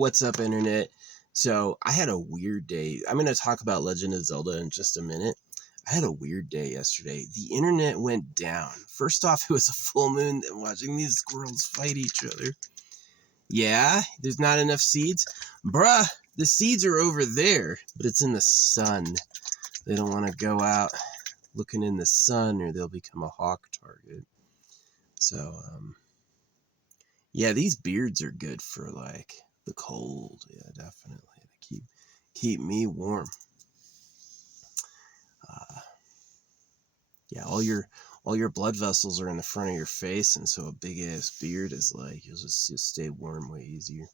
What's up, internet? So I had a weird day. I'm going to talk about Legend of Zelda in just a minute. I had a weird day yesterday. The internet went down. First off, it was a full moon and watching these squirrels fight each other. Yeah, there's not enough seeds. Bruh, the seeds are over there, but it's in the sun. They don't want to go out looking in the sun or they'll become a hawk target. So, yeah, these beards are good for like the cold. Yeah, definitely. They keep me warm. Yeah, all your blood vessels are in the front of your face, and so a big ass beard is like you'll just stay warm way easier.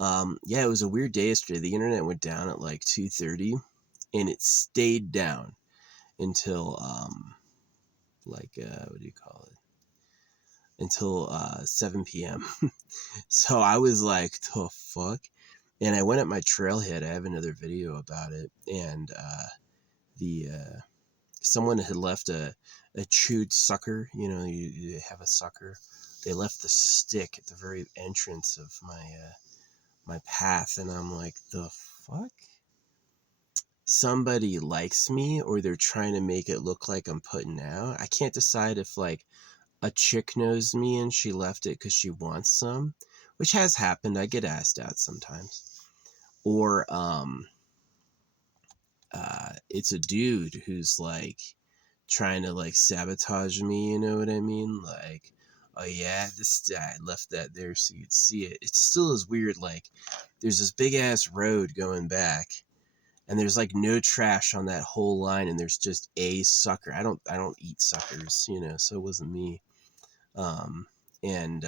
Yeah, it was a weird day yesterday. The internet went down at like 2:30, and it stayed down until what do you call it? Until 7 p.m. So I was like, the fuck? And I went at my trailhead. I have another video about it, and the someone had left a chewed sucker. You know, you have a sucker. They left the stick at the very entrance of my path, and I'm like, the fuck? Somebody likes me, or they're trying to make it look like I'm putting out. I can't decide if like a chick knows me and she left it because she wants some, which has happened. I get asked out sometimes. Or it's a dude who's like trying to like sabotage me, you know what I mean? Like, oh yeah, I left that there so you'd see it. It still is weird. Like, there's this big ass road going back, and there's like no trash on that whole line, and there's just a sucker. I don't eat suckers, you know, so it wasn't me. And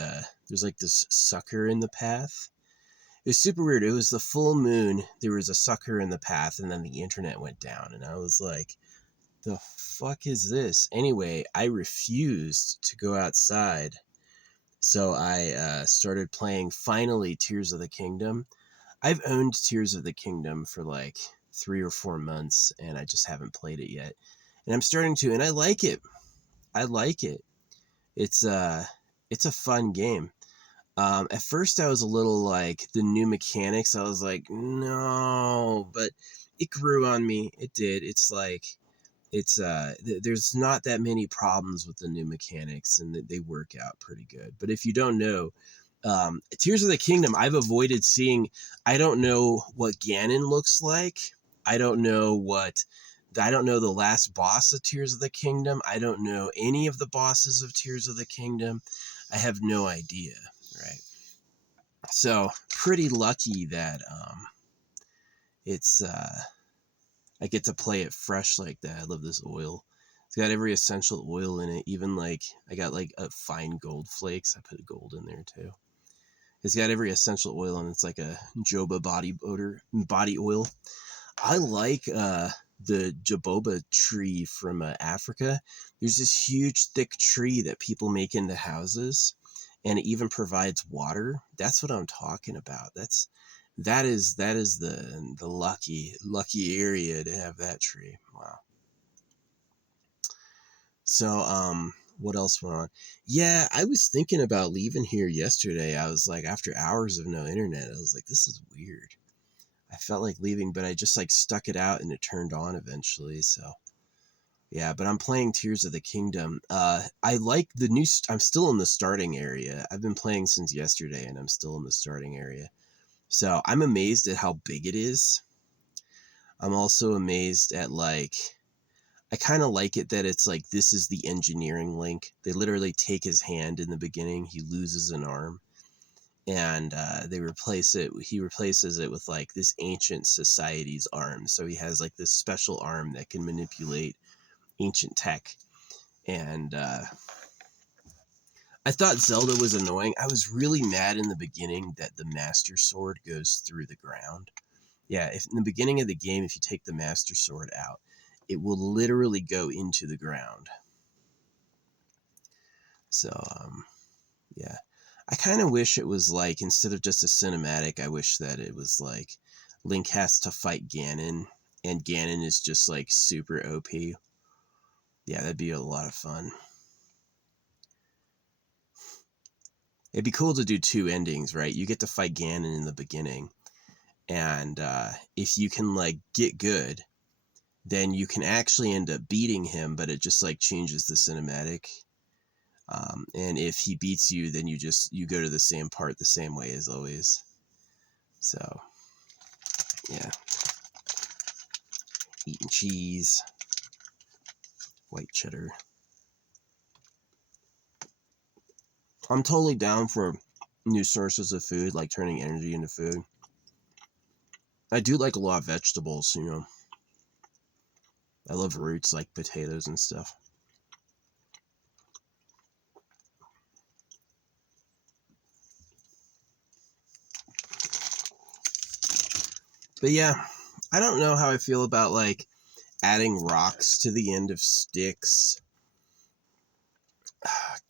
there's like this sucker in the path. It was super weird. It was the full moon. There was a sucker in the path, and then the internet went down, and I was like, the fuck is this? Anyway, I refused to go outside. So I started playing, finally, Tears of the Kingdom. I've owned Tears of the Kingdom for like 3 or 4 months, and I just haven't played it yet. And I'm starting to, and I like it. I like it. It's a fun game. At first, I was a little like the new mechanics. I was like, no, but it grew on me. It did. It's like there's not that many problems with the new mechanics, and they work out pretty good. But if you don't know, Tears of the Kingdom, I've avoided seeing. I don't know what Ganon looks like. I don't know the last boss of Tears of the Kingdom. I don't know any of the bosses of Tears of the Kingdom. I have no idea, right? So pretty lucky that it's I get to play it fresh like that. I love this oil. It's got every essential oil in it. Even like I got like a fine gold flakes. I put gold in there too. It's got every essential oil, and it's like a joba body oil. I like the jojoba tree from Africa. There's this huge thick tree that people make into houses, and it even provides water. That's what I'm talking about. That is the lucky area to have that tree. Wow. So what else went on? Yeah, I was thinking about leaving here yesterday. I was like, after hours of no internet, I was like, this is weird. I felt like leaving, but I just like stuck it out and it turned on eventually. So yeah, but I'm playing Tears of the Kingdom. I like the new. I'm still in the starting area. I've been playing since yesterday, and I'm still in the starting area. So I'm amazed at how big it is. I'm also amazed at like. I kind of like it that it's like this is the engineering Link. They literally take his hand in the beginning. He loses an arm, and they replace it. He replaces it with like this ancient society's arm. So he has like this special arm that can manipulate ancient tech. And I thought Zelda was annoying. I was really mad in the beginning that the Master Sword goes through the ground. Yeah, if in the beginning of the game, if you take the Master Sword out, it will literally go into the ground. So, yeah. I kind of wish it was like, instead of just a cinematic, I wish that it was like Link has to fight Ganon, and Ganon is just like super OP. Yeah, that'd be a lot of fun. It'd be cool to do 2 endings, right? You get to fight Ganon in the beginning, and if you can like get good, then you can actually end up beating him, but it just like changes the cinematic. And if he beats you, then you go to the same part the same way as always. So yeah, eating cheese, white cheddar. I'm totally down for new sources of food, like turning energy into food. I do like a lot of vegetables, you know. I love roots like potatoes and stuff. But yeah, I don't know how I feel about like adding rocks to the end of sticks.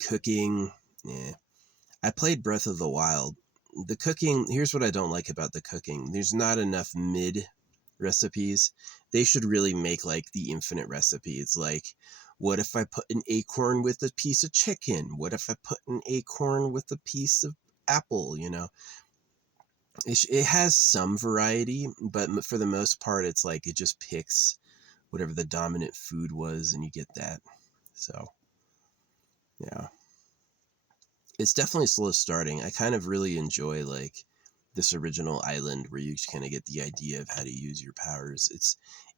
Cooking. Yeah. I played Breath of the Wild. The cooking, here's what I don't like about the cooking. There's not enough mid recipes. They should really make like the infinite recipes. Like, what if I put an acorn with a piece of chicken? What if I put an acorn with a piece of apple? You know, it has some variety, but for the most part, it's like it just picks whatever the dominant food was, and you get that. So, yeah, it's definitely slow starting. I kind of really enjoy like this original island where you kind of get the idea of how to use your powers.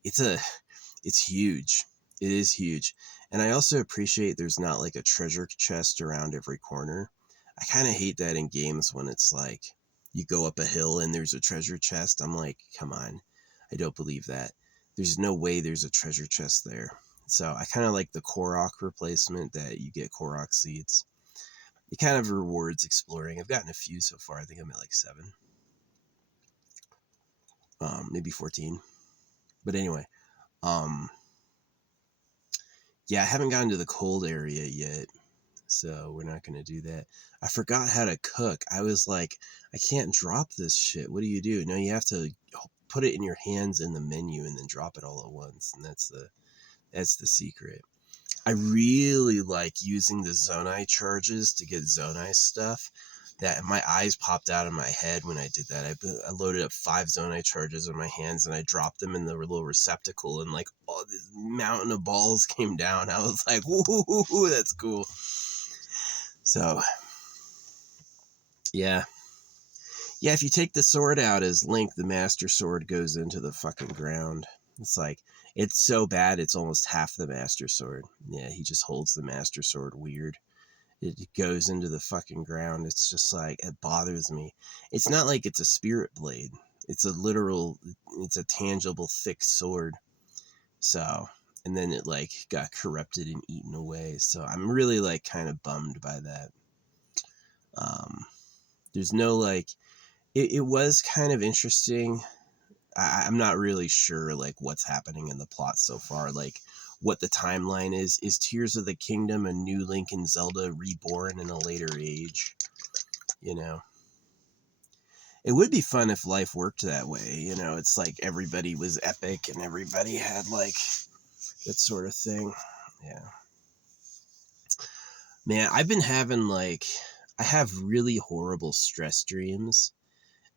It's huge. It is huge. And I also appreciate there's not like a treasure chest around every corner. I kind of hate that in games when it's like you go up a hill and there's a treasure chest. I'm like, come on. I don't believe that. There's no way there's a treasure chest there. So I kind of like the Korok replacement that you get Korok seeds. It kind of rewards exploring. I've gotten a few so far. I think I'm at like 7. Maybe 14. But anyway, yeah, I haven't gotten to the cold area yet, so we're not going to do that. I forgot how to cook. I was like, I can't drop this shit. What do you do? No, you have to put it in your hands in the menu and then drop it all at once, and that's the secret. I really like using the Zonai charges to get Zonai stuff. That my eyes popped out of my head when I did that. I loaded up 5 Zonai charges in my hands and I dropped them in the little receptacle, and like all this mountain of balls came down. I was like, "Woo, that's cool." So, yeah. Yeah, if you take the sword out as Link, the Master Sword goes into the fucking ground. It's like, it's so bad it's almost half the Master Sword. Yeah, he just holds the Master Sword weird. It goes into the fucking ground. It's just like, it bothers me. It's not like it's a spirit blade. It's a tangible, thick sword. So, and then it like got corrupted and eaten away. So I'm really like kind of bummed by that. There's no like, it was kind of interesting. I'm not really sure like what's happening in the plot so far. Like, what the timeline is. Is Tears of the Kingdom a new Link and Zelda reborn in a later age? You know, it would be fun if life worked that way. You know, it's like everybody was epic and everybody had like that sort of thing. Yeah. Man, I've been having like, I have really horrible stress dreams.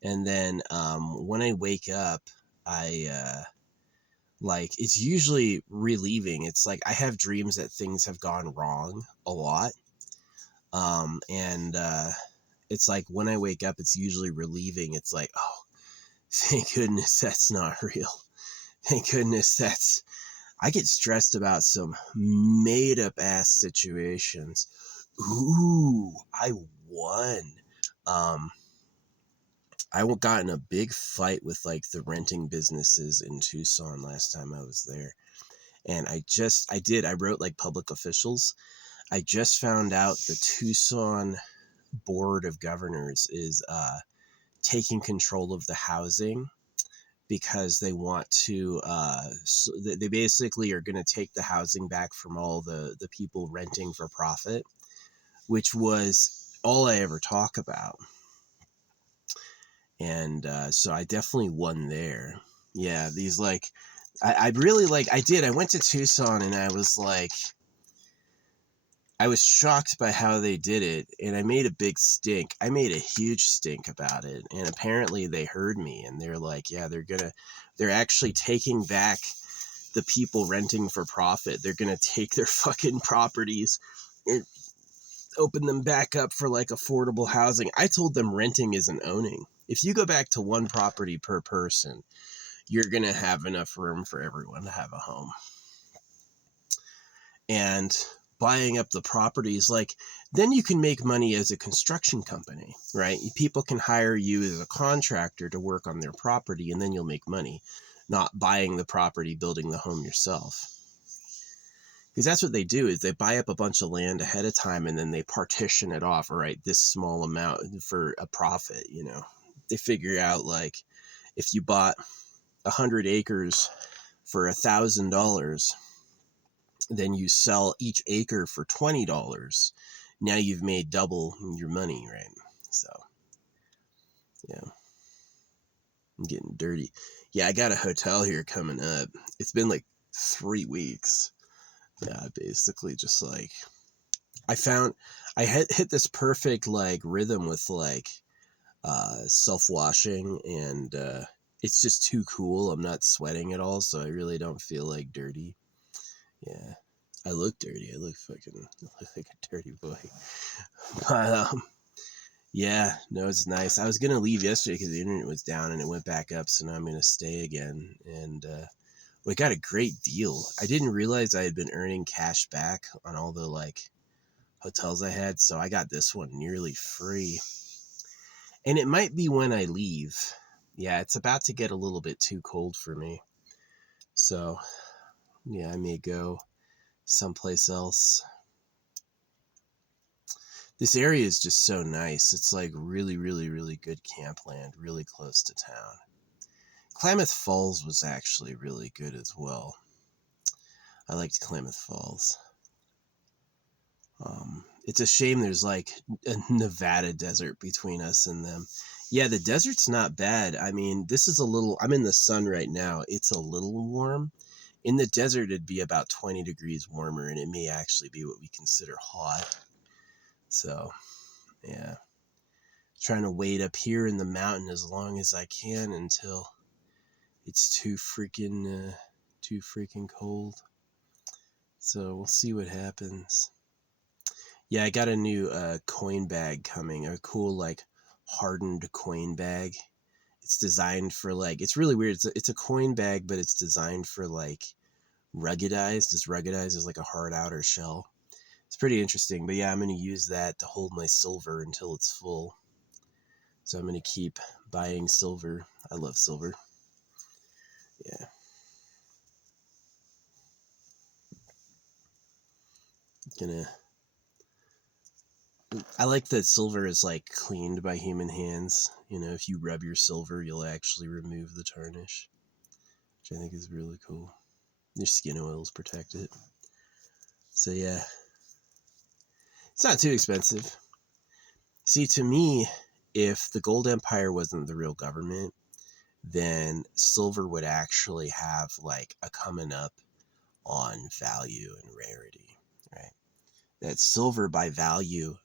And then when I wake up, I like, it's usually relieving. It's like I have dreams that things have gone wrong a lot. And it's like when I wake up, it's usually relieving. It's like, oh, thank goodness that's not real. Thank goodness I get stressed about some made up ass situations. Ooh, I won. I got in a big fight with like the renting businesses in Tucson last time I was there. And I wrote like public officials. I just found out the Tucson Board of Governors is taking control of the housing because they want to, they basically are going to take the housing back from all the people renting for profit, which was all I ever talk about. And so I definitely won there. Yeah, these like, I really like, I went to Tucson and I was like, I was shocked by how they did it, and I made a big stink. I made a huge stink about it, and apparently they heard me, and they're like, yeah, they're actually taking back the people renting for profit. They're gonna take their fucking properties and open them back up for like affordable housing. I told them renting isn't owning. If you go back to one property per person, you're gonna have enough room for everyone to have a home. And buying up the properties, like, then you can make money as a construction company, right? People can hire you as a contractor to work on their property, and then you'll make money, not buying the property, building the home yourself. Because that's what they do, is they buy up a bunch of land ahead of time, and then they partition it off, all right, this small amount for a profit, you know. They figure out, like, if you bought 100 acres for $1,000, then you sell each acre for $20. Now you've made double your money, right? So, yeah, I'm getting dirty. Yeah, I got a hotel here coming up. It's been like 3 weeks. Yeah, basically just like, I hit this perfect like rhythm with like self-washing, and it's just too cool. I'm not sweating at all, so I really don't feel like dirty. Yeah. I look dirty. I look like a dirty boy. But yeah, no, it's nice. I was gonna leave yesterday because the internet was down, and it went back up, so now I'm gonna stay again. And we got a great deal. I didn't realize I had been earning cash back on all the like hotels I had, so I got this one nearly free. And it might be when I leave. Yeah, it's about to get a little bit too cold for me. So yeah, I may go someplace else. This area is just so nice. It's like really, really, really good camp land, really close to town. Klamath Falls was actually really good as well. I liked Klamath Falls. It's a shame there's like a Nevada desert between us and them. Yeah, the desert's not bad. I mean, this is a little, I'm in the sun right now. It's a little warm. In the desert, it'd be about 20 degrees warmer, and it may actually be what we consider hot. So, yeah. Trying to wait up here in the mountain as long as I can until it's too freaking cold. So we'll see what happens. Yeah, I got a new coin bag coming, a cool like hardened coin bag. It's designed for like, it's really weird. It's a coin bag, but it's designed for like ruggedized. It's ruggedized as like a hard outer shell. It's pretty interesting. But yeah, I'm going to use that to hold my silver until it's full. So I'm going to keep buying silver. I love silver. Yeah. I like that silver is like cleaned by human hands. You know, if you rub your silver, you'll actually remove the tarnish, which I think is really cool. Your skin oils protect it. So yeah, it's not too expensive. See, to me, if the Gold Empire wasn't the real government, then silver would actually have like a coming up on value and rarity, right? That silver by value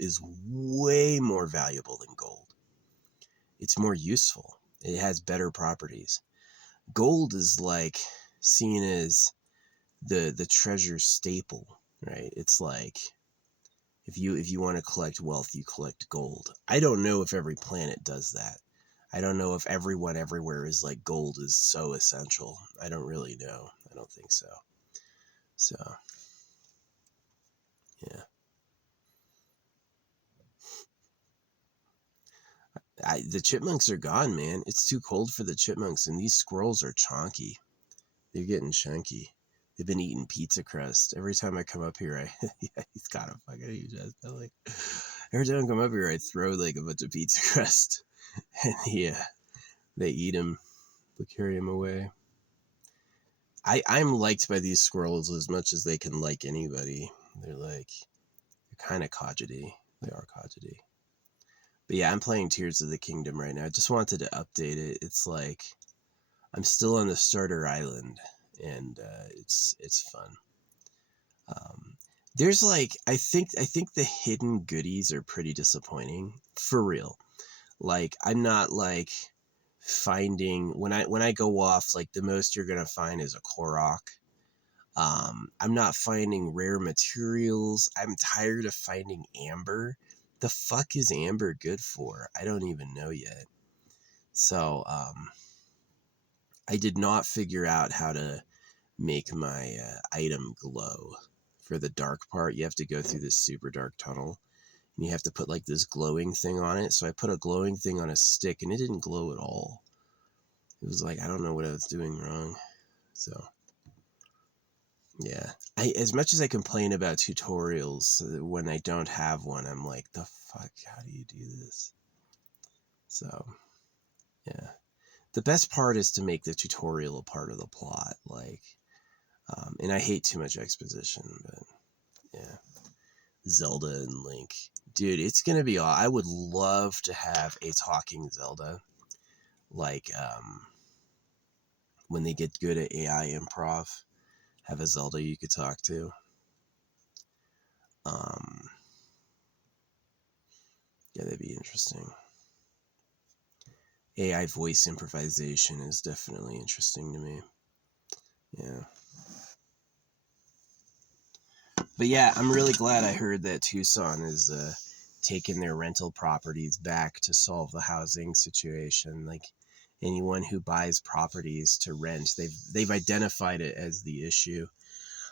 is way more valuable than gold. It's more useful. It has better properties. Gold is like seen as the treasure staple, right? It's like if you want to collect wealth, you collect gold. I don't know if every planet does that. I don't know if everyone everywhere is like gold is so essential. I don't really know. I don't think so. So, yeah. The chipmunks are gone, man. It's too cold for the chipmunks, and these squirrels are chonky. They're getting chunky. They've been eating pizza crust. Every time I come up here, yeah, he's got a fucking huge ass belly. Every time I come up here, I throw like a bunch of pizza crust, and yeah, they eat him. They carry him away. I'm liked by these squirrels as much as they can like anybody. They're kind of codgety. They are codgety. But yeah, I'm playing Tears of the Kingdom right now. I just wanted to update it. It's like I'm still on the starter island, and it's fun. there's like I think the hidden goodies are pretty disappointing for real. Like I'm not like finding when I go off, like the most you're gonna find is a Korok. I'm not finding rare materials. I'm tired of finding amber. The fuck is amber good for? I don't even know yet. So I did not figure out how to make my item glow. For the dark part, you have to go through this super dark tunnel, and you have to put like this glowing thing on it. So I put a glowing thing on a stick, and it didn't glow at all. It was like, I don't know what I was doing wrong. So yeah, as much as I complain about tutorials, when I don't have one, I'm like, the fuck, how do you do this? So yeah, the best part is to make the tutorial a part of the plot, like, and I hate too much exposition, but yeah, Zelda and Link, dude, it's gonna be. I would love to have a talking Zelda, like, when they get good at AI improv, have a Zelda you could talk to. Um, yeah, that'd be interesting. AI voice improvisation is definitely interesting to me. Yeah. But yeah, I'm really glad I heard that Tucson is taking their rental properties back to solve the housing situation. Like anyone who buys properties to rent, they've identified it as the issue.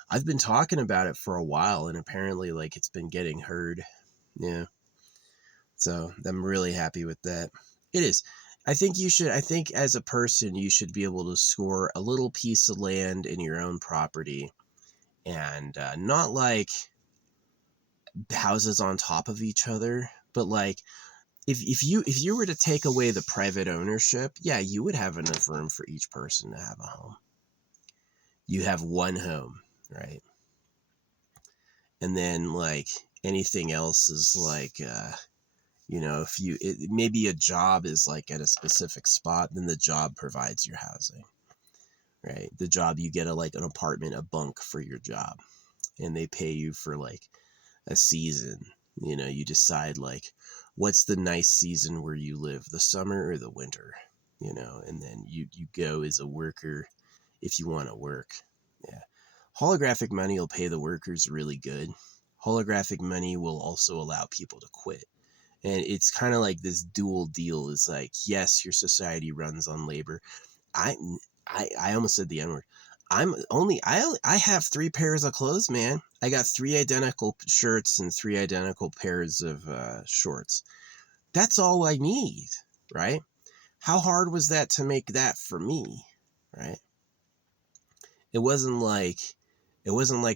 I've been talking about it for a while, and apparently, like, it's been getting heard. Yeah. So I'm really happy with that. It is. I think you should. I think as a person, you should be able to score a little piece of land in your own property, and not like houses on top of each other, but like if you were to take away the private ownership, yeah, you would have enough room for each person to have a home. You have one home, right? And then like anything else is like if maybe a job is like at a specific spot, then the job provides your housing, right? The job, you get like an apartment, a bunk for your job, and they pay you for like a season. You decide like what's the nice season where you live, the summer or the winter, and then you go as a worker if you want to work. Yeah. Holographic money will pay the workers really good. Holographic money will also allow people to quit. And it's kind of like this dual deal. Is like, yes, your society runs on labor. I I almost said the N-word. I have 3 pairs of clothes, man. I got 3 identical shirts and 3 identical pairs of shorts. That's all I need, right? How hard was that to make that for me, right? It wasn't like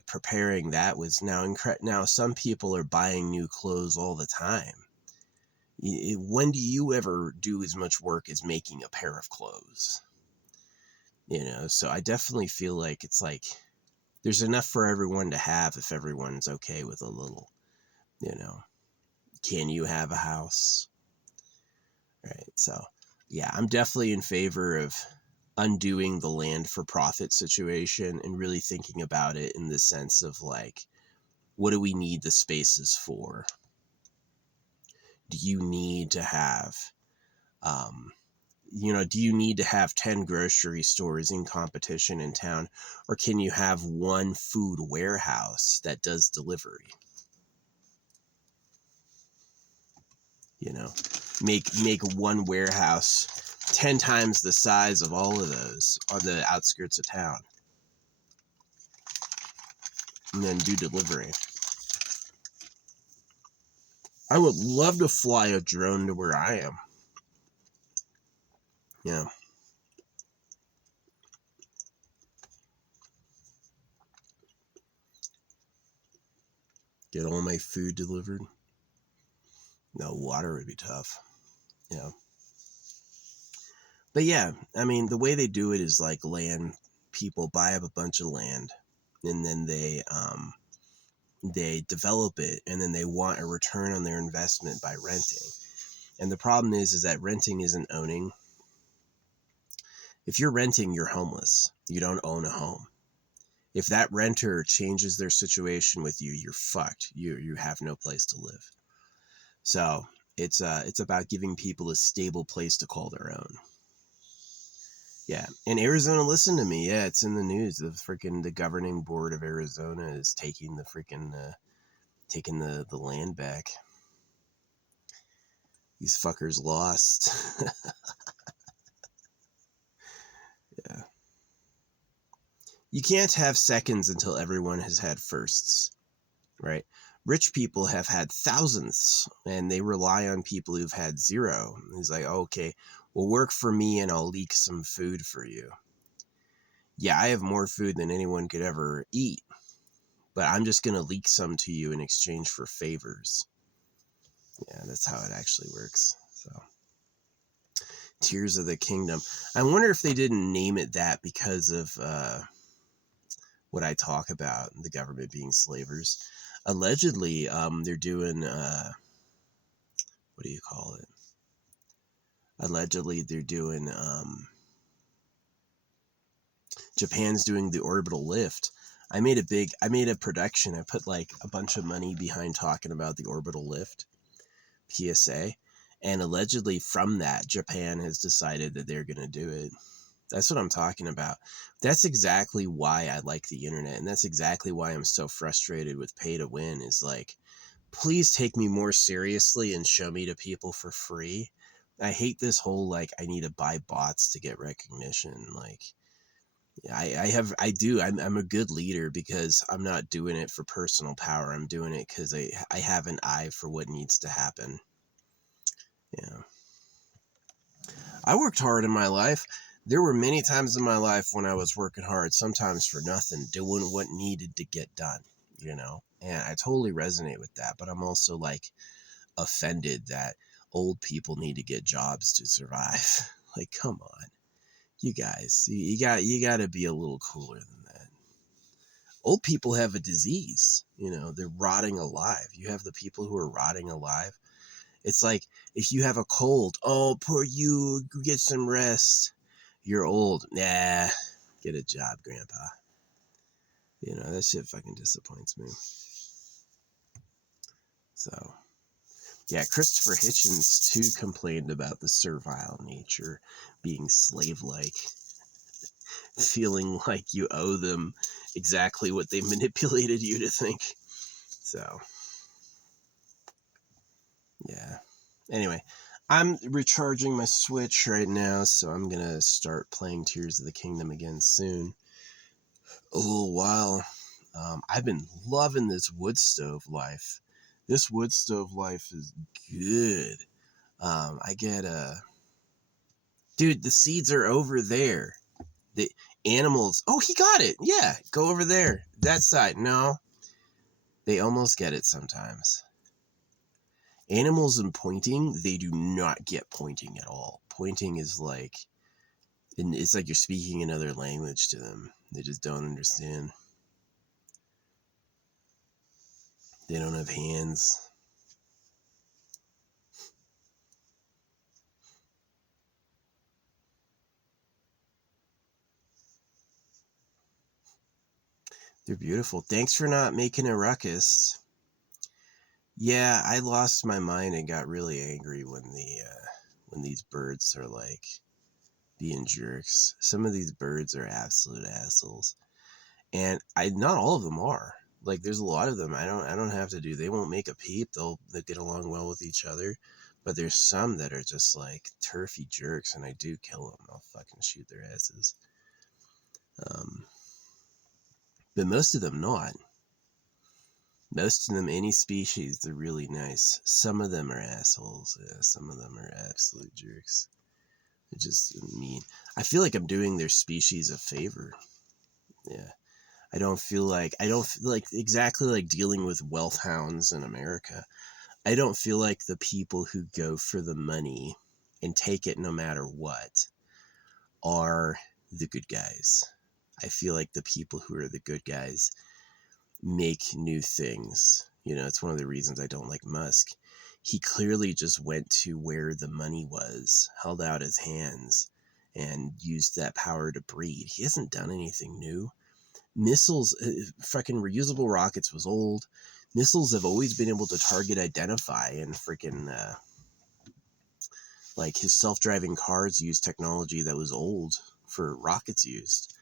preparing that was now some people are buying new clothes all the time. When do you ever do as much work as making a pair of clothes? So I definitely feel like it's like there's enough for everyone to have if everyone's okay with a little, you know. Can you have a house? Right. So, yeah, I'm definitely in favor of undoing the land for profit situation and really thinking about it in the sense of like, what do we need the spaces for? Do you need to have, um, do you need to have 10 grocery stores in competition in town, or can you have one food warehouse that does delivery? Make one warehouse 10 times the size of all of those on the outskirts of town, and then do delivery. I would love to fly a drone to where I am. Yeah. Get all my food delivered. No, water would be tough. Yeah. But yeah, I mean, the way they do it is like people buy up a bunch of land, and then they develop it, and then they want a return on their investment by renting. And the problem is that renting isn't owning. If you're renting, you're homeless. You don't own a home. If that renter changes their situation with you, you're fucked. You have no place to live. So it's about giving people a stable place to call their own. Yeah, and Arizona, listen to me. Yeah, it's in the news. The governing board of Arizona is taking the land back. These fuckers lost. Yeah. You can't have seconds until everyone has had firsts, right? Rich people have had thousandths, and they rely on people who've had zero. He's like, okay, well, work for me and I'll leak some food for you. Yeah, I have more food than anyone could ever eat, but I'm just going to leak some to you in exchange for favors. Yeah, that's how it actually works. So, Tears of the Kingdom. I wonder if they didn't name it that because of what I talk about, the government being slavers. Allegedly, they're doing, what do you call it? Allegedly, they're doing, Japan's doing the orbital lift. I made a production. I put like a bunch of money behind talking about the orbital lift, PSA. And allegedly from that, Japan has decided that they're going to do it. That's what I'm talking about. That's exactly why I like the internet. And that's exactly why I'm so frustrated with pay to win is like, please take me more seriously and show me to people for free. I hate this whole, like, I need to buy bots to get recognition. Like, I'm a good leader because I'm not doing it for personal power. I'm doing it because I have an eye for what needs to happen. Yeah. I worked hard in my life. There were many times in my life when I was working hard, sometimes for nothing, doing what needed to get done, and I totally resonate with that. But I'm also like offended that old people need to get jobs to survive. Like, come on, you guys, you got to be a little cooler than that. Old people have a disease, they're rotting alive. You have the people who are rotting alive. It's like if you have a cold, oh, poor you, get some rest. You're old. Nah, get a job, grandpa. That shit fucking disappoints me. So, yeah, Christopher Hitchens too complained about the servile nature, being slave-like, feeling like you owe them exactly what they manipulated you to think. So, yeah. Anyway, I'm recharging my Switch right now, so I'm gonna start playing Tears of the Kingdom again soon. A little while. I've been loving this wood stove life. This wood stove life is good. I get dude, the seeds are over there. The animals. Oh, he got it. Yeah, go over there. That side. No, they almost get it sometimes. Animals and pointing, they do not get pointing at all. Pointing is like, it's like you're speaking another language to them. They just don't understand. They don't have hands. They're beautiful. Thanks for not making a ruckus. Yeah, I lost my mind and got really angry when these birds are like being jerks. Some of these birds are absolute assholes. And not all of them are. Like, there's a lot of them I don't have to do. They won't make a peep. They'll get along well with each other. But there's some that are just like turfy jerks, and I do kill them. I'll fucking shoot their asses. But most of them not. Most of them, any species, they're really nice. Some of them are assholes. Yeah, some of them are absolute jerks. They're just mean. I feel like I'm doing their species a favor. Yeah. I don't feel like exactly like dealing with wealth hounds in America. I don't feel like the people who go for the money and take it no matter what are the good guys. I feel like the people who are the good guys make new things. It's one of the reasons I don't like Musk. He clearly just went to where the money was, held out his hands, and used that power to breed. He hasn't done anything new. Missiles, freaking reusable rockets was old. Missiles have always been able to target, identify, and freaking like his self-driving cars used technology that was old for rockets used.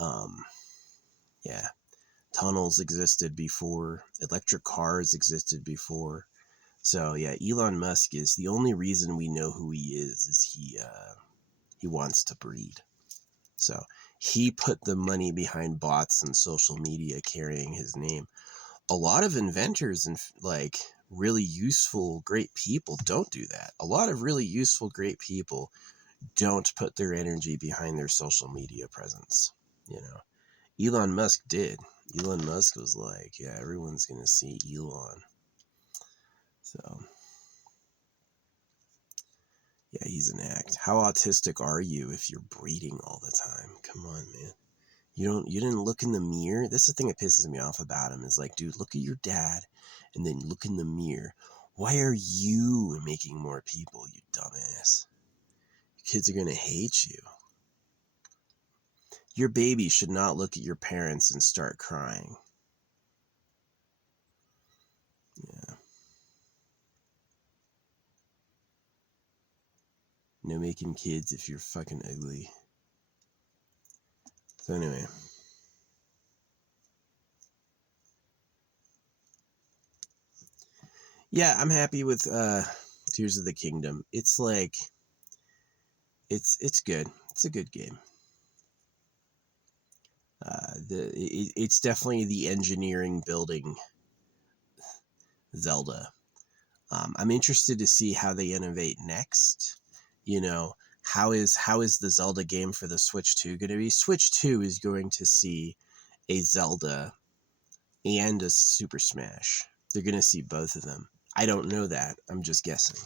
um, yeah, tunnels existed before. Electric cars existed before. So yeah, Elon Musk is the only reason we know who he is he wants to breed. So he put the money behind bots and social media carrying his name. A lot of inventors and like really useful, great people don't do that. A lot of really useful, great people don't put their energy behind their social media presence. You know, Elon Musk did. Elon Musk was like, yeah, everyone's going to see Elon. So, yeah, he's an act. How autistic are you if you're breeding all the time? Come on, man. You didn't look in the mirror. That's the thing that pisses me off about him is like, dude, look at your dad and then look in the mirror. Why are you making more people, you dumbass? Kids are going to hate you. Your baby should not look at your parents and start crying. Yeah. No making kids if you're fucking ugly. So anyway. Yeah, I'm happy with Tears of the Kingdom. It's like it's good. It's a good game. It's definitely the engineering building Zelda. I'm interested to see how they innovate next. You know, how is the Zelda game for the Switch 2 going to be? Switch 2 is going to see a Zelda and a Super Smash. They're going to see both of them. I don't know that. I'm just guessing.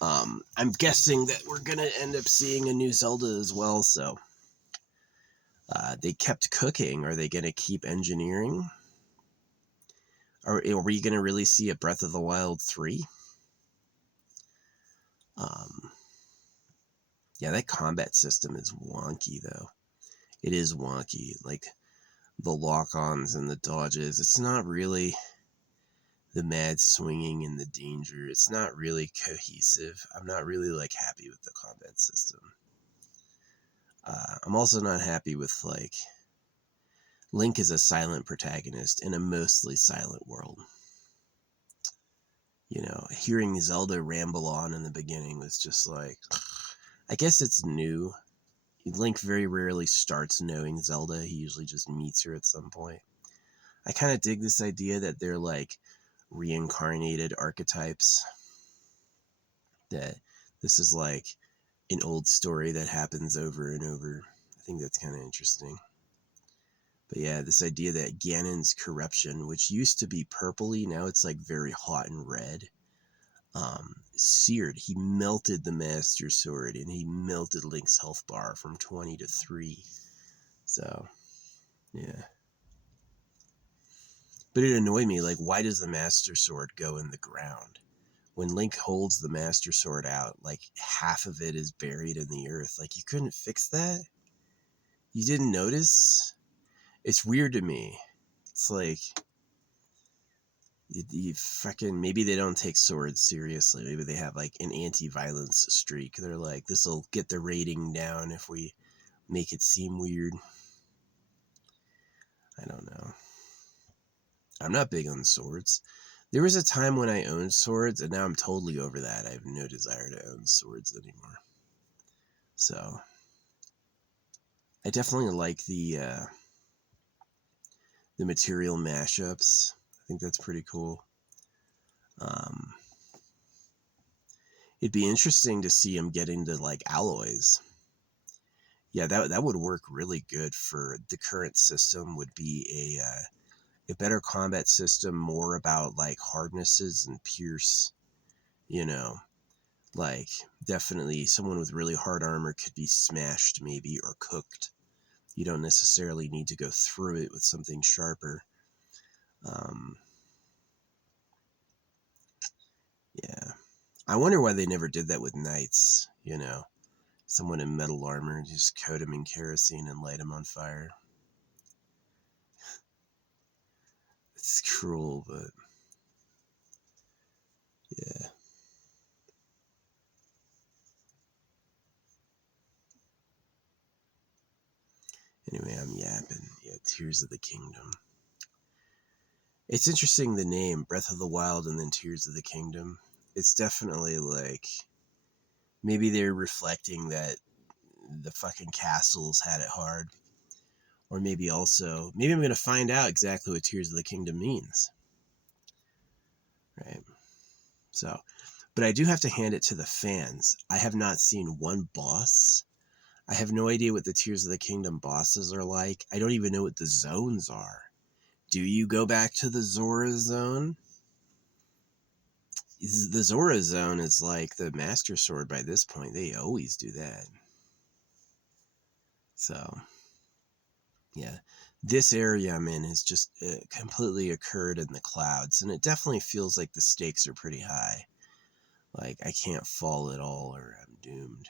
I'm guessing that we're going to end up seeing a new Zelda as well. So they kept cooking. Are they going to keep engineering? Are we going to really see a Breath of the Wild 3? Yeah, that combat system is wonky, though. It is wonky. Like, the lock-ons and the dodges. It's not really the mad swinging and the danger. It's not really cohesive. I'm not really, like, happy with the combat system. I'm also not happy with, like, Link is a silent protagonist in a mostly silent world. You know, hearing Zelda ramble on in the beginning was just like, I guess it's new. Link very rarely starts knowing Zelda. He usually just meets her at some point. I kind of dig this idea that they're like reincarnated archetypes. That this is like an old story that happens over and over. I think that's kind of interesting. But yeah, this idea that Ganon's corruption, which used to be purpley, now it's like very hot and red. Seared. He melted the Master Sword and he melted Link's health bar from 20 to 3. So, yeah. But it annoyed me, like, why does the Master Sword go in the ground? When Link holds the Master Sword out, like, half of it is buried in the earth. Like, you couldn't fix that? You didn't notice? It's weird to me. It's like, you fucking, maybe they don't take swords seriously. Maybe they have, like, an anti-violence streak. They're like, this will get the rating down if we make it seem weird. I don't know. I'm not big on swords. There was a time when I owned swords, and now I'm totally over that. I have no desire to own swords anymore. So, I definitely like the material mashups. I think that's pretty cool. It'd be interesting to see them get into like alloys. Yeah, that would work really good for the current system. Would be a better combat system, more about like hardnesses and pierce. You know, like definitely someone with really hard armor could be smashed maybe or cooked. You don't necessarily need to go through it with something sharper. Yeah. I wonder why they never did that with knights, you know. someone in metal armor, just coat him in kerosene and light him on fire. It's cruel, but yeah. Anyway, I'm yapping. Yeah, Tears of the Kingdom. It's interesting, the name, Breath of the Wild and then Tears of the Kingdom. It's definitely like, maybe they're reflecting that the fucking castles had it hard. Or maybe also, maybe I'm going to find out exactly what Tears of the Kingdom means. Right? So, but I do have to hand it to the fans. I have not seen one boss. I have no idea what the Tears of the Kingdom bosses are like. I don't even know what the zones are. Do you go back to the Zora zone? The Zora zone is like the Master Sword by this point. They always do that. So, yeah. This area I'm in has just completely occurred in the clouds, and it definitely feels like the stakes are pretty high. Like, I can't fall at all or I'm doomed.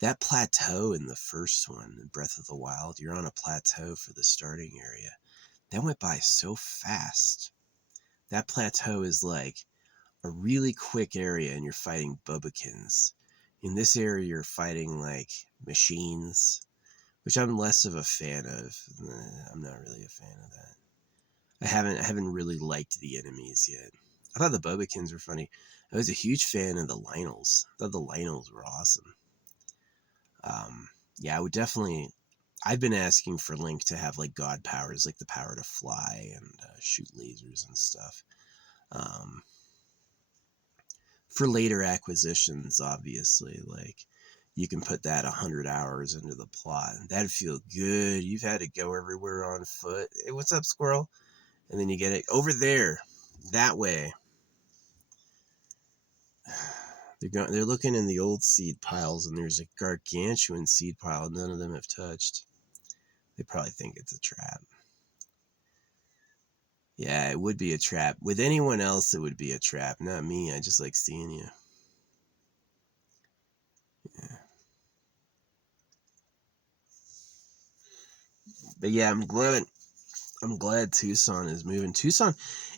That plateau in the first one, Breath of the Wild, you're on a plateau for the starting area. That went by so fast. That plateau is like a really quick area and you're fighting Bobikins. In this area, you're fighting like machines, which I'm less of a fan of. I'm not really a fan of that. I haven't really liked the enemies yet. I thought the Bobikins were funny. I was a huge fan of the Lynels. I thought the Lynels were awesome. Yeah, I would definitely. I've been asking for Link to have like god powers, like the power to fly and shoot lasers and stuff. For later acquisitions, obviously, like you can put that 100 hours into the plot. That'd feel good. You've had to go everywhere on foot. Hey, what's up, squirrel? And then you get it over there, that way. They're looking in the old seed piles, and there's a gargantuan seed pile none of them have touched. They probably think it's a trap. Yeah, it would be a trap. With anyone else, it would be a trap. Not me. I just like seeing you. Yeah. But yeah, I'm glad Tucson is moving.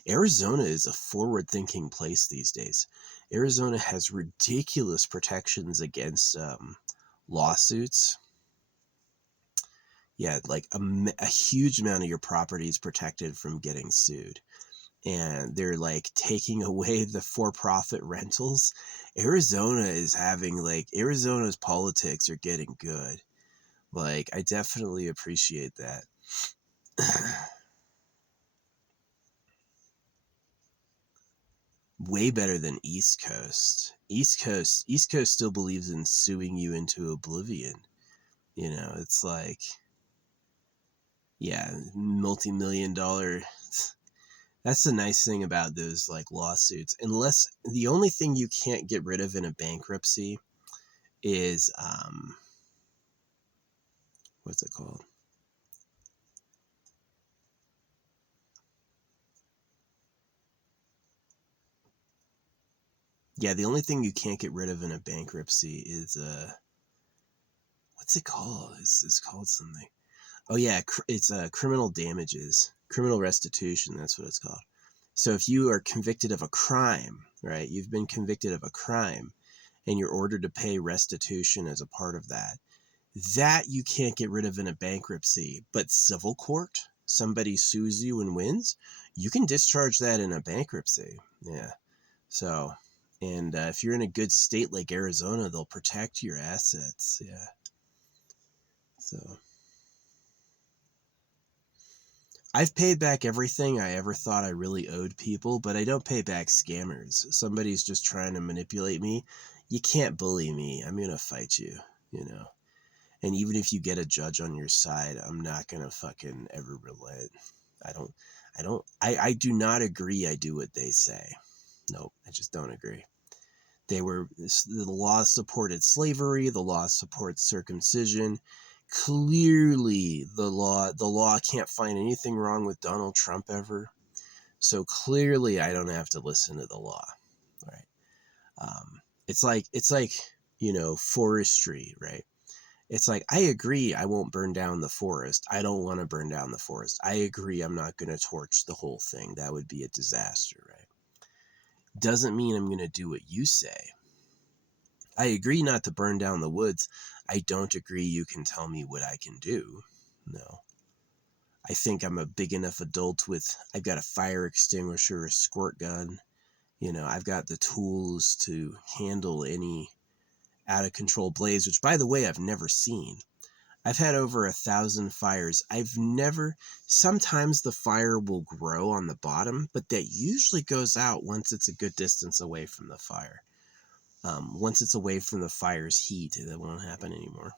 Arizona is a forward-thinking place these days. Arizona has ridiculous protections against lawsuits. Yeah, like a huge amount of your property is protected from getting sued. And they're like taking away the for-profit rentals. Arizona's politics are getting good. Like, I definitely appreciate that. Way better than East Coast. East Coast still believes in suing you into oblivion. You know, it's like, yeah, multi-million dollar. That's the nice thing about those like lawsuits. Unless the only thing you can't get rid of in a bankruptcy is what's it called? Yeah, the only thing you can't get rid of in a bankruptcy is what's it called? It's called something. Oh yeah, it's criminal damages, criminal restitution. That's what it's called. So if you are convicted of a crime, right? You've been convicted of a crime, and you're ordered to pay restitution as a part of that. That you can't get rid of in a bankruptcy, but civil court, somebody sues you and wins, you can discharge that in a bankruptcy. Yeah. So, and if you're in a good state like Arizona, they'll protect your assets. Yeah. So, I've paid back everything I ever thought I really owed people, but I don't pay back scammers. Somebody's just trying to manipulate me. You can't bully me. I'm going to fight you, you know. And even if you get a judge on your side, I'm not going to fucking ever relent. I do not agree I do what they say. Nope, I just don't agree. The law supported slavery, the law supports circumcision. Clearly the law can't find anything wrong with Donald Trump ever. So clearly I don't have to listen to the law. Right. It's like forestry, right? It's like, I agree I won't burn down the forest. I don't want to burn down the forest. I agree I'm not going to torch the whole thing. That would be a disaster, right? Doesn't mean I'm going to do what you say. I agree not to burn down the woods. I don't agree you can tell me what I can do. No. I think I'm a big enough adult I've got a fire extinguisher, a squirt gun. I've got the tools to handle any out of control blaze, which, by the way, I've never seen. I've had over 1,000 fires. Sometimes the fire will grow on the bottom, but that usually goes out once it's a good distance away from the fire. Once it's away from the fire's heat, that won't happen anymore.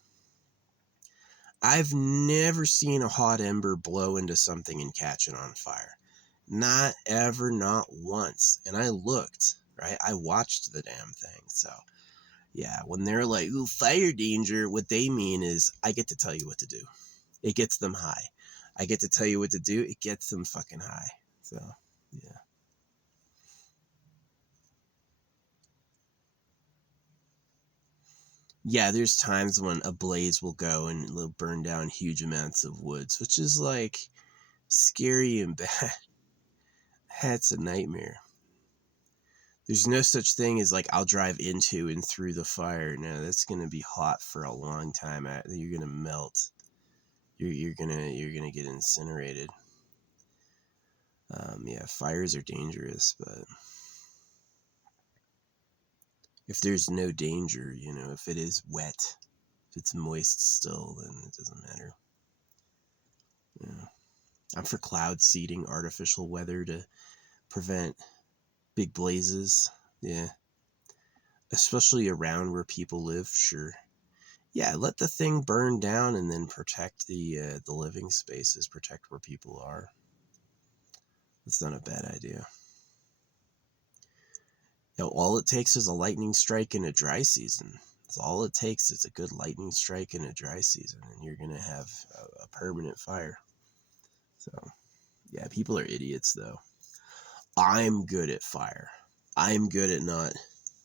I've never seen a hot ember blow into something and catch it on fire. Not ever, not once. And I looked, right? I watched the damn thing. So, yeah, when they're like, ooh, fire danger, what they mean is I get to tell you what to do. It gets them high. I get to tell you what to do. It gets them fucking high. So, yeah. Yeah, there's times when a blaze will go and it'll burn down huge amounts of woods, which is like scary and bad. That's a nightmare. There's no such thing as like I'll drive into and through the fire. No, that's gonna be hot for a long time. You're gonna melt. You're gonna get incinerated. Yeah, fires are dangerous, but if there's no danger, if it is wet, if it's moist still, then it doesn't matter. Yeah. I'm for cloud seeding, artificial weather to prevent big blazes. Yeah. Especially around where people live, sure. Yeah, let the thing burn down and then protect the living spaces, protect where people are. That's not a bad idea. All it takes is a lightning strike in a dry season. That's all it takes is a good lightning strike in a dry season, and you're gonna have a permanent fire. So, yeah, people are idiots though. I'm good at fire. I'm good at not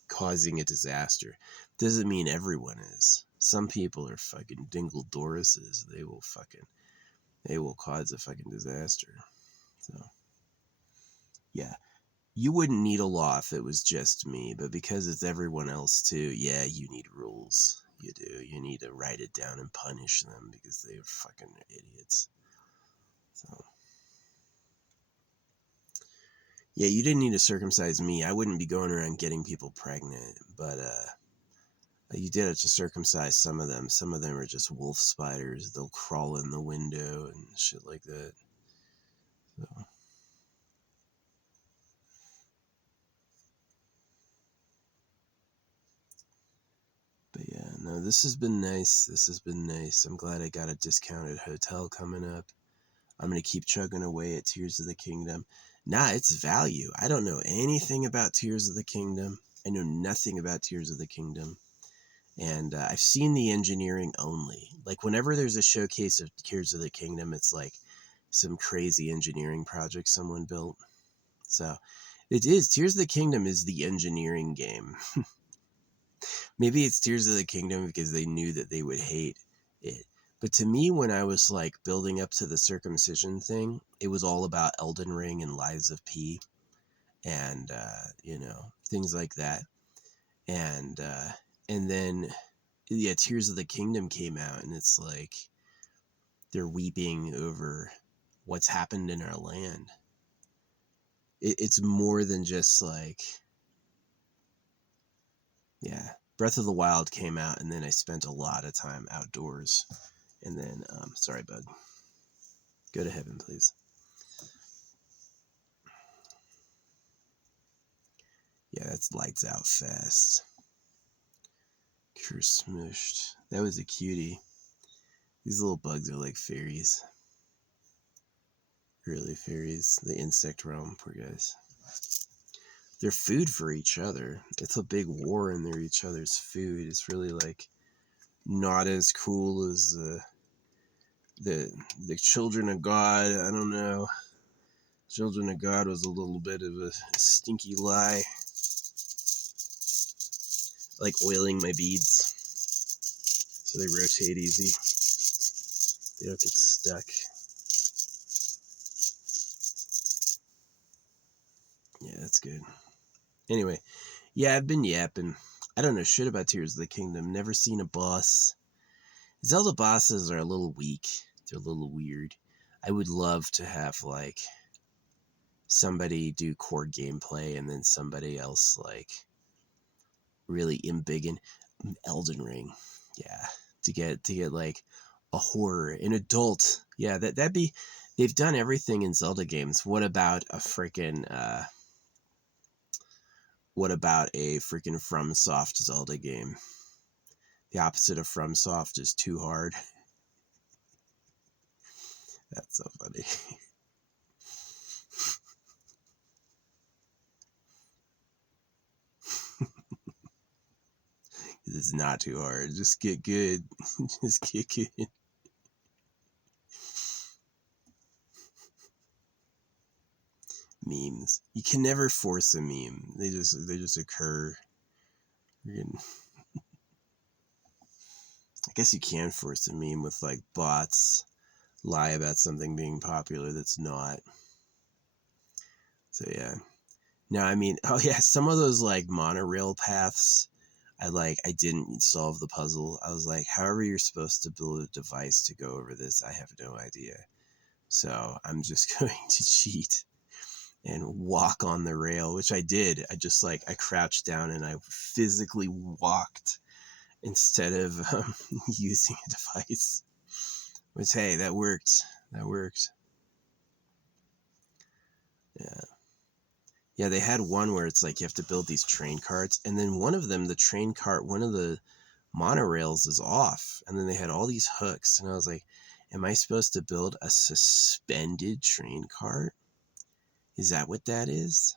causing a disaster. Doesn't mean everyone is. Some people are fucking dingle Doruses. They will cause a fucking disaster. So, yeah. You wouldn't need a law if it was just me, but because it's everyone else too, yeah, you need rules. You do. You need to write it down and punish them because they're fucking idiots. So, yeah, you didn't need to circumcise me. I wouldn't be going around getting people pregnant, but you did have to circumcise some of them. Some of them are just wolf spiders. They'll crawl in the window and shit like that. So. But yeah, no, this has been nice. This has been nice. I'm glad I got a discounted hotel coming up. I'm going to keep chugging away at Tears of the Kingdom. Nah, it's value. I don't know anything about Tears of the Kingdom. I know nothing about Tears of the Kingdom. And I've seen the engineering only. Like, whenever there's a showcase of Tears of the Kingdom, it's like some crazy engineering project someone built. So, it is. Tears of the Kingdom is the engineering game. Maybe it's Tears of the Kingdom because they knew that they would hate it. But to me, when I was like building up to the circumcision thing, it was all about Elden Ring and Lies of P and, things like that. And then, yeah, Tears of the Kingdom came out and it's like they're weeping over what's happened in our land. It's more than just like, yeah. Breath of the Wild came out and then I spent a lot of time outdoors. And then, sorry, bud. Go to heaven, please. Yeah, that's lights out fast. Smushed. That was a cutie. These little bugs are like fairies. Really fairies. The insect realm, poor guys. They're food for each other. It's a big war and they're each other's food. It's really like not as cool as the children of God. I don't know. Children of God was a little bit of a stinky lie. I like oiling my beads so they rotate easy. They don't get stuck. Yeah, that's good. Anyway, yeah, I've been yapping. I don't know shit about Tears of the Kingdom. Never seen a boss. Zelda bosses are a little weak. They're a little weird. I would love to have, like, somebody do core gameplay and then somebody else, like, really embiggen Elden Ring. Yeah, to get like a horror, an adult. Yeah, that'd be. They've done everything in Zelda games. What about a freaking FromSoft Zelda game? The opposite of FromSoft is too hard. That's so funny. It's not too hard. Just get good. Just get good. Memes. You can never force a meme. They just occur. I guess you can force a meme with like bots lie about something being popular that's not. So yeah. No, I mean, oh yeah, some of those like monorail paths, I didn't solve the puzzle. I was like, however you're supposed to build a device to go over this, I have no idea. So I'm just going to cheat and walk on the rail, which I did. I crouched down and I physically walked instead of using a device. Which, hey, that worked. That worked. Yeah. Yeah, they had one where it's like you have to build these train carts, and then one of them, the train cart, one of the monorails is off, and then they had all these hooks, and I was like, am I supposed to build a suspended train cart? Is that what that is?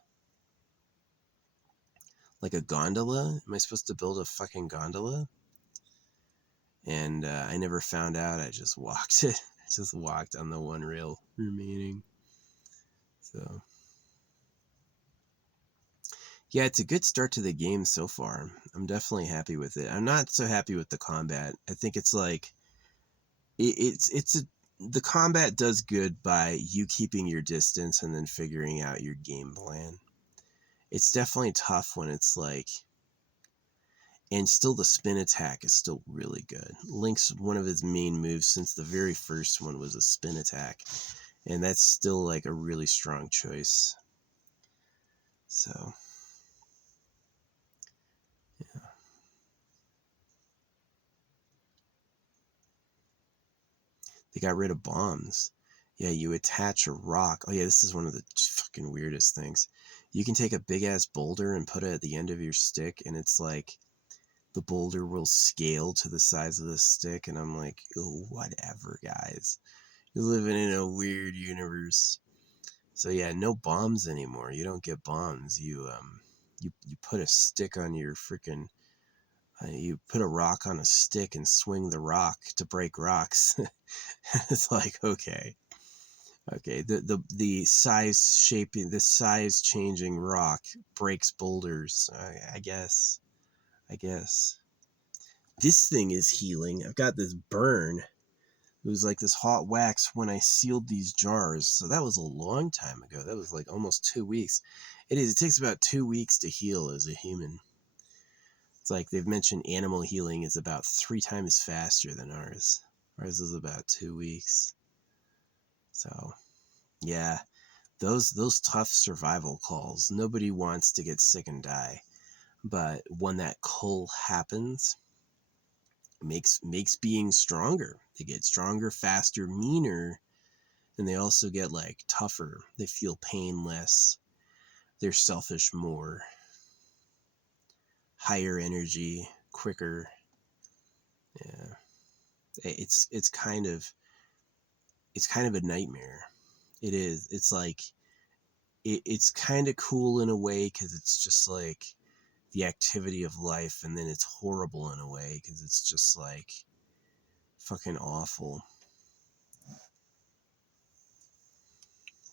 Like a gondola? Am I supposed to build a fucking gondola? And I never found out. I just walked it. I just walked on the one rail remaining. So yeah, it's a good start to the game so far. I'm definitely happy with it. I'm not so happy with the combat. I think it's like the combat does good by you keeping your distance and then figuring out your game plan. It's definitely tough when it's like, and still the spin attack is still really good. Link's one of his main moves since the very first one was a spin attack, and that's still like a really strong choice. So yeah. They got rid of bombs. Yeah, you attach a rock. Oh yeah, this is one of the fucking weirdest things. You can take a big ass boulder and put it at the end of your stick, and it's like the boulder will scale to the size of the stick, and I'm like, oh, whatever, guys. You're living in a weird universe. So yeah, no bombs anymore. You don't get bombs. You put a stick on your freaking. You put a rock on a stick and swing the rock to break rocks. It's like, okay. The size changing rock breaks boulders. I guess. I guess. This thing is healing. I've got this burn. It was like this hot wax when I sealed these jars. So that was a long time ago. That was like almost 2 weeks. It is. It takes about 2 weeks to heal as a human. It's like they've mentioned animal healing is about 3 times faster than ours. Ours is about 2 weeks. So yeah, those tough survival calls. Nobody wants to get sick and die, but when that cull happens, makes being stronger. They get stronger, faster, meaner, and they also get like tougher. They feel pain less. They're selfish more. Higher energy, quicker. Yeah, it's kind of a nightmare. It is. It's like it's kind of cool in a way because it's just like the activity of life, and then it's horrible in a way because it's just like fucking awful.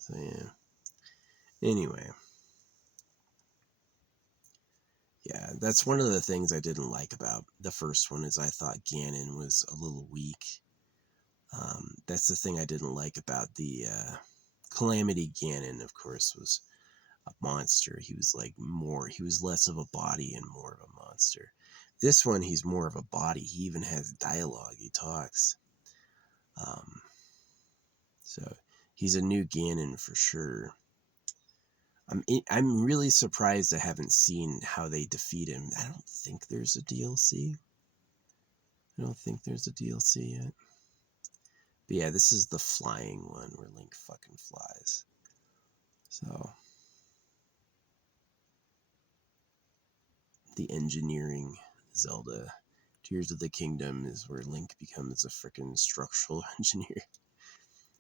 So yeah. Anyway, Yeah, that's one of the things I didn't like about the first one is I thought Ganon was a little weak. That's the thing I didn't like about the Calamity Ganon, of course, was a monster. He was he was less of a body and more of a monster. This one, he's more of a body. He even has dialogue. He talks. Um, so he's a new Ganon for sure. I'm really surprised I haven't seen how they defeat him. I don't think there's a DLC. I don't think there's a DLC yet. But yeah, this is the flying one where Link fucking flies. So the engineering Zelda. Tears of the Kingdom is where Link becomes a freaking structural engineer.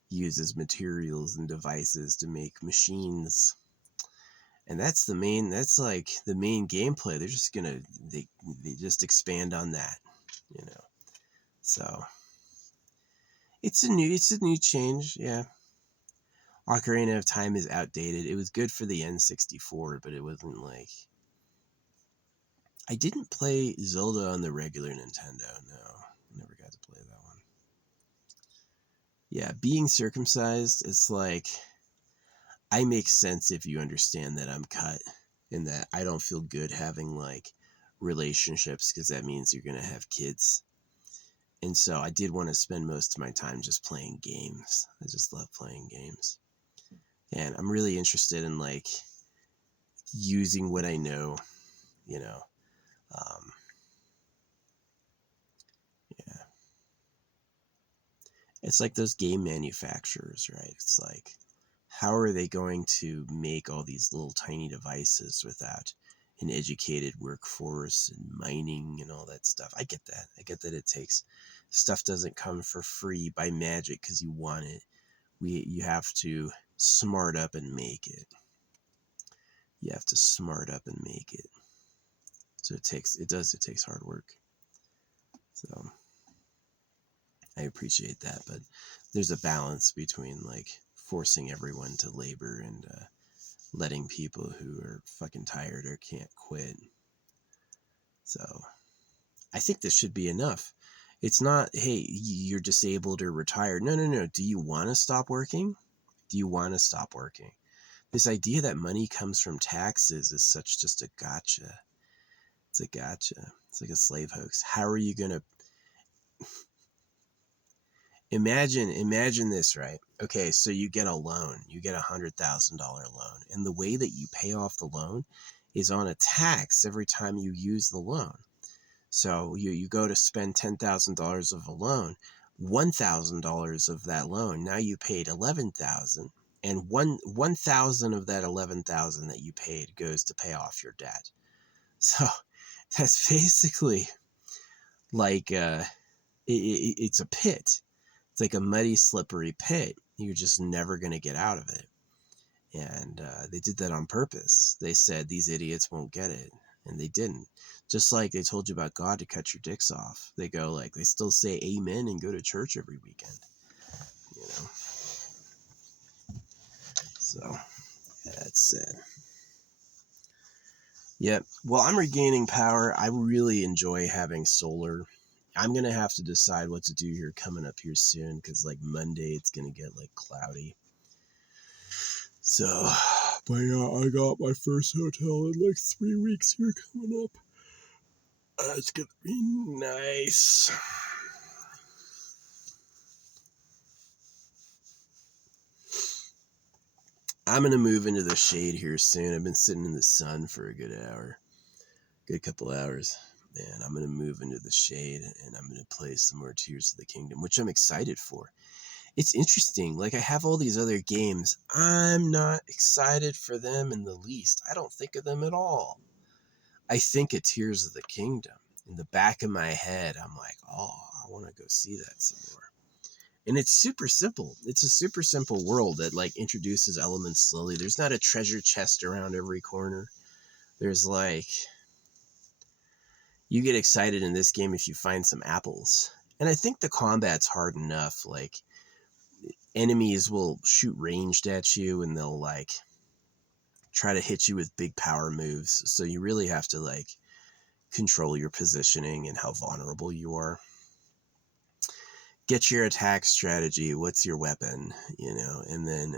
He uses materials and devices to make machines. And that's like the main gameplay. They're just gonna, they just expand on that, you know. So it's a new change, yeah. Ocarina of Time is outdated. It was good for the N64, but it wasn't like, I didn't play Zelda on the regular Nintendo. No, never got to play that one. Yeah, being circumcised, it's like, I make sense if you understand that I'm cut and that I don't feel good having like relationships because that means you're going to have kids. And so I did want to spend most of my time just playing games. I just love playing games. And I'm really interested in like using what I know, you know. Um, yeah. It's like those game manufacturers, right? It's like, how are they going to make all these little tiny devices without an educated workforce and mining and all that stuff? I get that. I get that it takes, stuff doesn't come for free by magic because you want it. You have to smart up and make it. You have to smart up and make it. So it takes hard work. So I appreciate that, but there's a balance between like forcing everyone to labor and letting people who are fucking tired or can't quit. So I think this should be enough. It's not, hey, you're disabled or retired. No, no, no. Do you want to stop working? Do you want to stop working? This idea that money comes from taxes is such just a gotcha. It's a gotcha. It's like a slave hoax. How are you going to imagine this, right? Okay, so you get a loan. You get $100,000 loan. And the way that you pay off the loan is on a tax every time you use the loan. So you go to spend $10,000 of a loan, $1,000 of that loan, now you paid $11,000, and 1,000 of that 11,000 that you paid goes to pay off your debt. So that's basically like it's a pit. It's like a muddy, slippery pit. You're just never going to get out of it. And they did that on purpose. They said these idiots won't get it, and they didn't. Just like they told you about God to cut your dicks off. They go like, they still say amen and go to church every weekend, you know. So that's it. Yep. Well, I'm regaining power. I really enjoy having solar. I'm gonna have to decide what to do here coming up here soon, because like Monday it's gonna get like cloudy. So, but yeah, I got my first hotel in like 3 weeks here coming up. It's gonna be nice. I'm gonna move into the shade here soon. I've been sitting in the sun for a good couple hours. And I'm gonna move into the shade and I'm gonna play some more Tears of the Kingdom, which I'm excited for. It's interesting. Like, I have all these other games. I'm not excited for them in the least. I don't think of them at all. I think of Tears of the Kingdom. In the back of my head, I'm like, oh, I want to go see that some more. And it's super simple. It's a super simple world that like introduces elements slowly. There's not a treasure chest around every corner. There's like, you get excited in this game if you find some apples. And I think the combat's hard enough. Like, enemies will shoot ranged at you and they'll like try to hit you with big power moves. So you really have to like control your positioning and how vulnerable you are. Get your attack strategy. What's your weapon? And then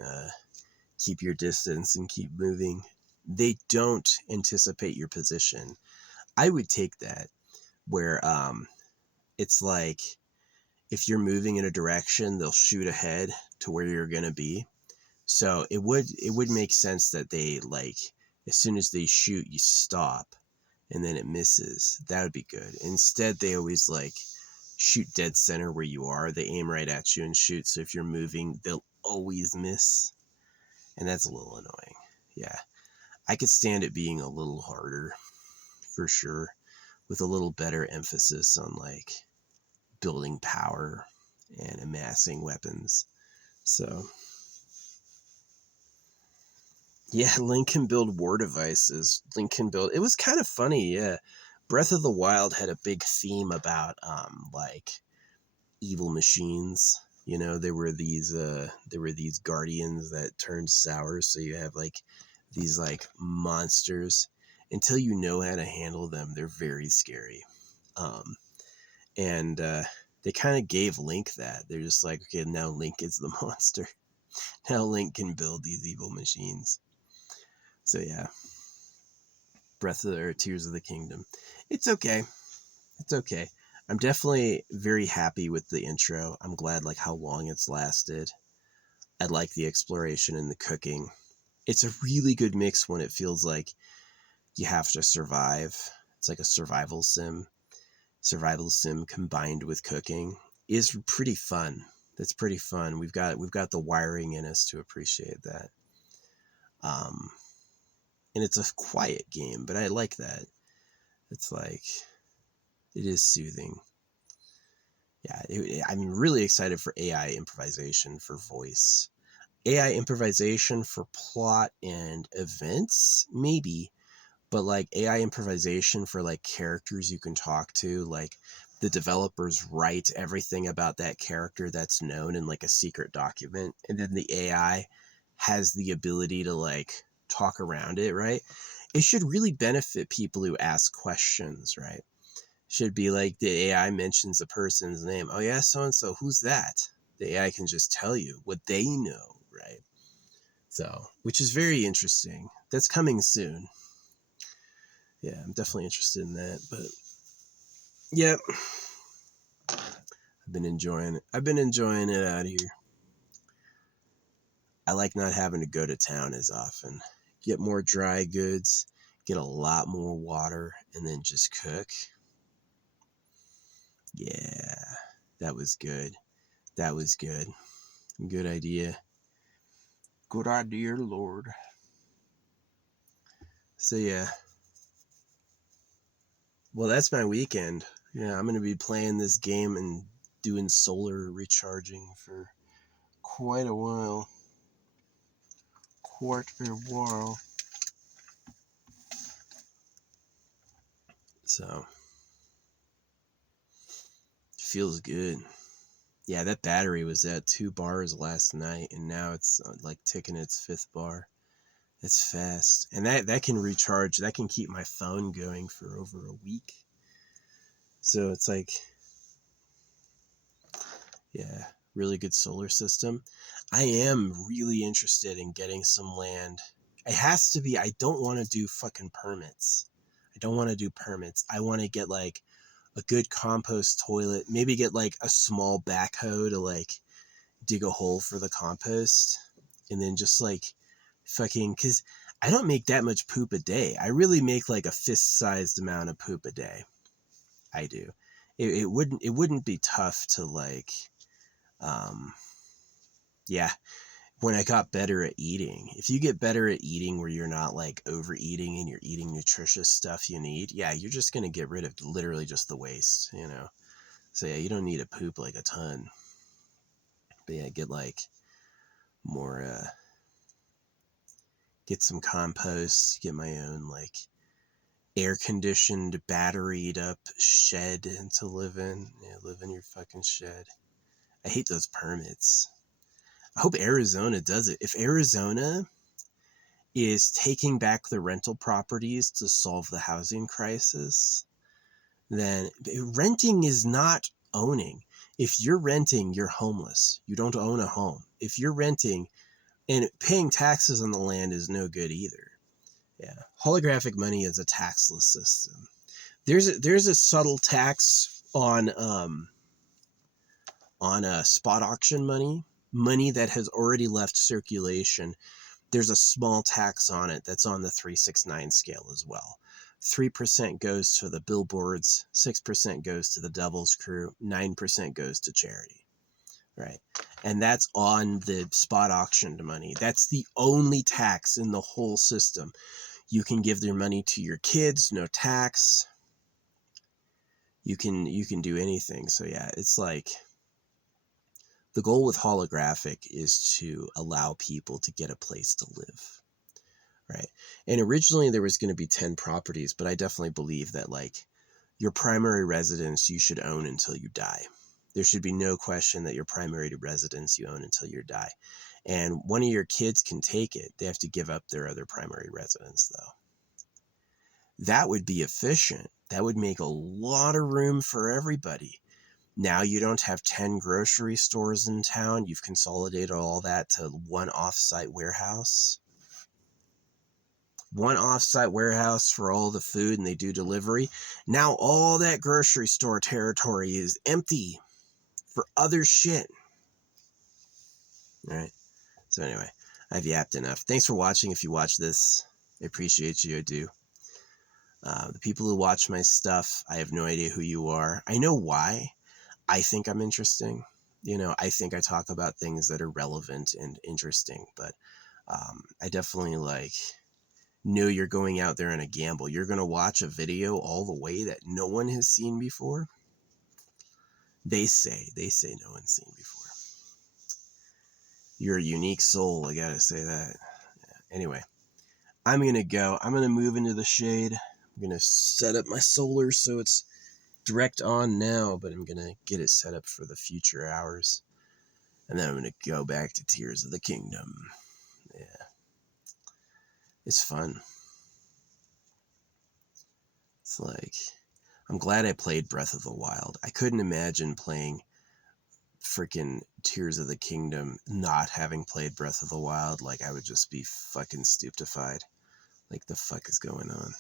keep your distance and keep moving. They don't anticipate your position. I would take that where it's like if you're moving in a direction, they'll shoot ahead to where you're going to be. So it would make sense that they like as soon as they shoot, you stop and then it misses. That would be good. Instead, they always like shoot dead center where you are. They aim right at you and shoot. So if you're moving, they'll always miss. And that's a little annoying. Yeah. I could stand it being a little harder for sure, with a little better emphasis on like building power and amassing weapons. So yeah, Link can build war devices. Link can build. It was kind of funny, yeah. Breath of the Wild had a big theme about like evil machines. There were these guardians that turned sour, so you have like these like monsters. Until you know how to handle them, they're very scary. And they kind of gave Link that. They're just like, okay, now Link is the monster. Now Link can build these evil machines. So yeah, Tears of the Kingdom. It's okay. It's okay. I'm definitely very happy with the intro. I'm glad like how long it's lasted. I like the exploration and the cooking. It's a really good mix when it feels like you have to survive. It's like a survival sim. Survival sim combined with cooking is pretty fun. That's pretty fun. We've got the wiring in us to appreciate that. And it's a quiet game, but I like that. It's like, it is soothing. Yeah, I'm really excited for AI improvisation for voice. AI improvisation for plot and events, maybe, but like AI improvisation for like characters you can talk to, like the developers write everything about that character that's known in like a secret document, and then the AI has the ability to like talk around it, right? It should really benefit people who ask questions, right? Should be like the AI mentions the person's name. Oh yeah, so and so, who's that? The AI can just tell you what they know, right? So, which is very interesting. That's coming soon. Yeah, I'm definitely interested in that. But yeah, I've been enjoying it. I've been enjoying it out here. I like not having to go to town as often. Get more dry goods, get a lot more water, and then just cook. Yeah, that was good. That was good. Good idea. Good idea, Lord. So yeah. Well, that's my weekend. Yeah, I'm gonna be playing this game and doing solar recharging for quite a while. Quite a while. So feels good. Yeah, that battery was at 2 bars last night, and now it's like ticking its 5th bar. It's fast, and that can recharge. That can keep my phone going for over a week. So it's like, yeah, really good solar system. I am really interested in getting some land. It has to be. I don't want to do fucking permits. I don't want to do permits. I want to get like a good compost toilet, maybe get like a small backhoe to like dig a hole for the compost, and then just like fucking, because I don't make that much poop a day. I really make like a fist-sized amount of poop a day. I do. It wouldn't be tough to like, um, yeah. When I got better at eating, if you get better at eating where you're not like overeating and you're eating nutritious stuff you need, yeah, you're just gonna get rid of literally just the waste. So yeah, you don't need to poop like a ton. But yeah, get like more get some compost, get my own like air conditioned, batteried up shed to live in. Yeah, live in your fucking shed. I hate those permits. I hope Arizona does it. If Arizona is taking back the rental properties to solve the housing crisis, then renting is not owning. If you're renting, you're homeless. You don't own a home. If you're renting, and paying taxes on the land is no good either. Yeah. Holographic money is a taxless system. There's a subtle tax on spot auction money that has already left circulation. There's a small tax on it that's on the 369 scale as well. 3% goes to the billboards, 6% goes to the Devil's Crew, 9% goes to charity, right? And that's on the spot auctioned money. That's the only tax in the whole system. You can give their money to your kids, no tax. You can do anything. So yeah, it's like the goal with holographic is to allow people to get a place to live, right? And originally there was going to be 10 properties, but I definitely believe that like your primary residence you should own until you die. There should be no question that your primary residence you own until you die. And one of your kids can take it. They have to give up their other primary residence though. That would be efficient. That would make a lot of room for everybody. Now you don't have 10 grocery stores in town. You've consolidated all that to one off-site warehouse. One off-site warehouse for all the food, and they do delivery. Now all that grocery store territory is empty for other shit. All right. So anyway, I've yapped enough. Thanks for watching. If you watch this, I appreciate you. I do. The people who watch my stuff, I have no idea who you are. I know why. I think I'm interesting. You know, I think I talk about things that are relevant and interesting, but I definitely like know you're going out there on a gamble. You're going to watch a video all the way that no one has seen before. They say no one's seen before. You're a unique soul. I got to say that. Yeah. Anyway, I'm going to go. I'm going to move into the shade. I'm going to set up my solar so it's direct on now, but I'm going to get it set up for the future hours. And then I'm going to go back to Tears of the Kingdom. Yeah. It's fun. It's like, I'm glad I played Breath of the Wild. I couldn't imagine playing freaking Tears of the Kingdom not having played Breath of the Wild. Like, I would just be fucking stupefied. Like, the fuck is going on?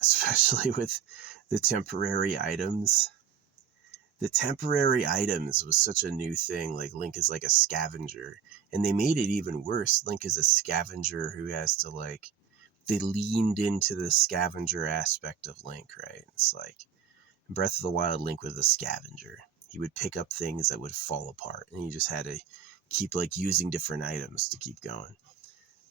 Especially with the temporary items. The temporary items was such a new thing. Like, Link is like a scavenger. And they made it even worse. Link is a scavenger who has to, like, they leaned into the scavenger aspect of Link, right? It's like, in Breath of the Wild, Link was a scavenger. He would pick up things that would fall apart. And he just had to keep, like, using different items to keep going.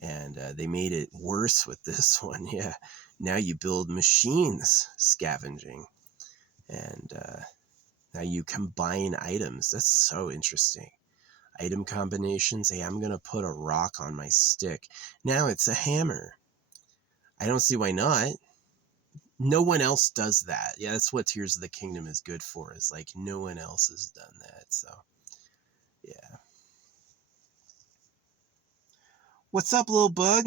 And they made it worse with this one. Yeah. Now you build machines scavenging. And now you combine items. That's so interesting. Item combinations. Hey, I'm going to put a rock on my stick. Now it's a hammer. I don't see why not. No one else does that. Yeah, that's what Tears of the Kingdom is good for. Is like no one else has done that. So, yeah. What's up, little bug?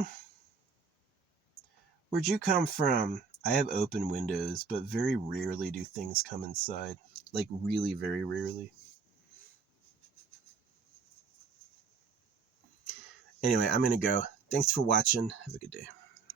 Where'd you come from? I have open windows, but very rarely do things come inside. Like, really, very rarely. Anyway, I'm going to go. Thanks for watching. Have a good day.